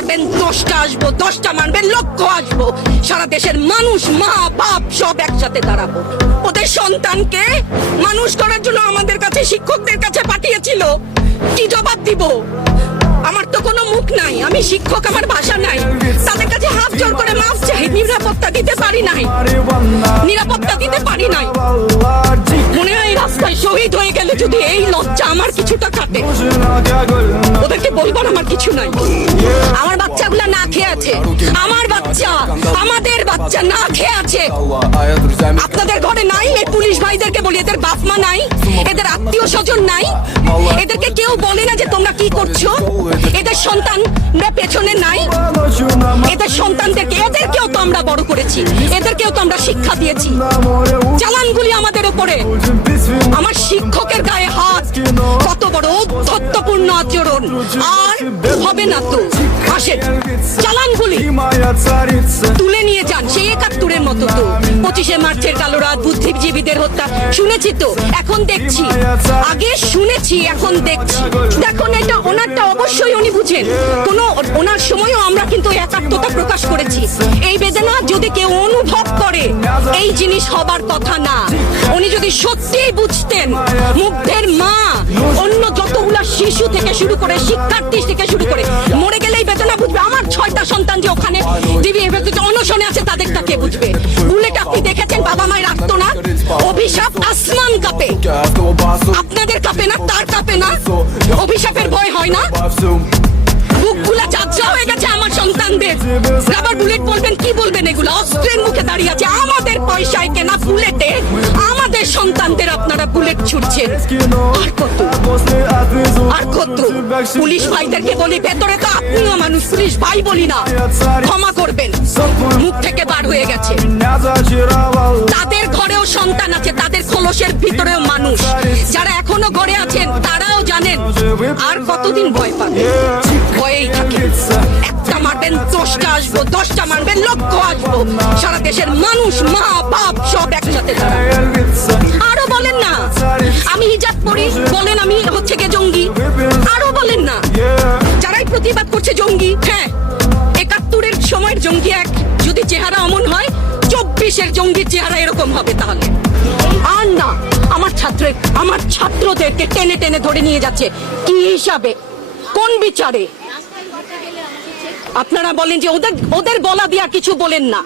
মারবেন 10টা আসবো, 10টা মারবেন লক্ষ আসবো। সারা দেশের মানুষ, মা বাপ সব একসাথে দাঁড়াবো। ওদের সন্তানকে মানুষ করার জন্য আমাদের কাছে, শিক্ষকদের কাছে পাঠিয়েছিল। কি জবাব দিব? আমার তো কোনো মুখ নাই, আমি শিক্ষক, আমার ভাষা নাই। তাদের কাছে হাত জোর করে মাফ চাই। নিরাপত্তা দিতে পারি নাই, নিরাপত্তা দিতে পারি নাই। মনে হয় রাস্তায় শহীদ হয়ে গেলে যদি এই লজ্জা আমার কিছুটা কাটে, ওদেরকে বলবার আমার কিছু নাই। আমার বাচ্চাগুলা না খেয়ে আছে, আমার বাচ্চা, আমাদের বাচ্চা না খেয়ে আছে। আপনাদের ঘরে নাই? এই পুলিশ ভাইদেরকে বলি, এদের বাপ মা নাই, এদের আত্মীয় স্বজন নাই, এদেরকে কেউ বলে না যে তোমরা কি করছো? এদের সন্তানরা পেছনে নাই? এদের সন্তানদেরকে, এদেরকেও তো আমরা বড় করেছি, এদেরকেও তো আমরা শিক্ষা দিয়েছি। চালানগুলি আমাদের উপরে। আমার শিক্ষকের গায়ে হাত, কত বড় অধ্যত্বপূর্ণ আচরণ। আর হবে না তো। আসেন, চালানগুলি তুলে নিয়ে যান, সেই 71-এর মতো তো। 25শে মার্চের কালো রাত, বুদ্ধিজীবীদের হত্যা শুনেছি তো, এখন দেখছি। আগে শুনেছি, এখন দেখছি। দেখুন, এটা ওনারটা অবশ্যই উনি বুঝেন। ওনার সময়ও আমরা কিন্তু একাত্মতা প্রকাশ করেছি। এই বেদনা যদি কেউ অনুভব করে, এই জিনিস হবার কথা না। উনি যদি সত্যিই বুঝতেন, মুগ্ধের মা, অন্য যতগুলা শিশু থেকে শুরু করে, শিক্ষার্থী থেকে শুরু করে, মরে গেলেই বেদনা বুঝবে। আমার 6টা সন্তান যে ওখানে অনশনে আছে, তাদেরটা কে বুঝবে? বুলেট আপনি দেখেছেন, বাবা মায়ের আর্তনাদ, অভিশাপ আসমান কাঁপে। আপনাদের কাঁপে না? তার কাঁপে না? অভিশাপের ভয় হয় না? বুকগুলা যাত্রা হয়ে গেছে আমার সন্তানদের। রাবার বুলেট বলবেন, কি বলবেন? এগুলো অস্ত্রের মুখে দাঁড়িয়ে আছে। আমাদের পয়সায় কেনা বুলেটে আমাদের সন্তানদের আপনারা বুলেট ছুটছেন। আর কত, আর কত? পুলিশ ভাইদেরকে বলি, ভেতরে তো আপনিও মানুষ, পুলিশ ভাই বলি না, ক্ষমা করবেন, মুখ থেকে বার হয়ে গেছে। তাদের ঘরেও সন্তান আছে, তাদের খোলসের ভিতরেও মানুষ। যারা এখনো ঘরে আছেন তারাও জানেন আর কতদিন ভয় পাবে। ভয়েই থাকে। একটা মারবেন 10টা আসবো, 10টা মারবেন লক্ষ আসবো। সারা দেশের মানুষ, মা বাপ সব একসাথে দাঁড়াবে। আরো বলেন না আমি হিজাব পরি, বলেন আমি হচ্ছে গে জঙ্গি। আরো বলেন না যারাই প্রতিবাদ করছে জঙ্গি। হ্যাঁ, 71-এর সময়ের জঙ্গি এক, যদি চেহারা অমন হয়, 24-এর জঙ্গির চেহারা এরকম হবে তাহলে। আর না, আমার ছাত্রদেরকে টেনে টেনে ধরে নিয়ে যাচ্ছে। কি হিসাবে? কোন বিচারে? আপনারা বলেন যে ওদের বলা দিয়া কিছু বলেন না।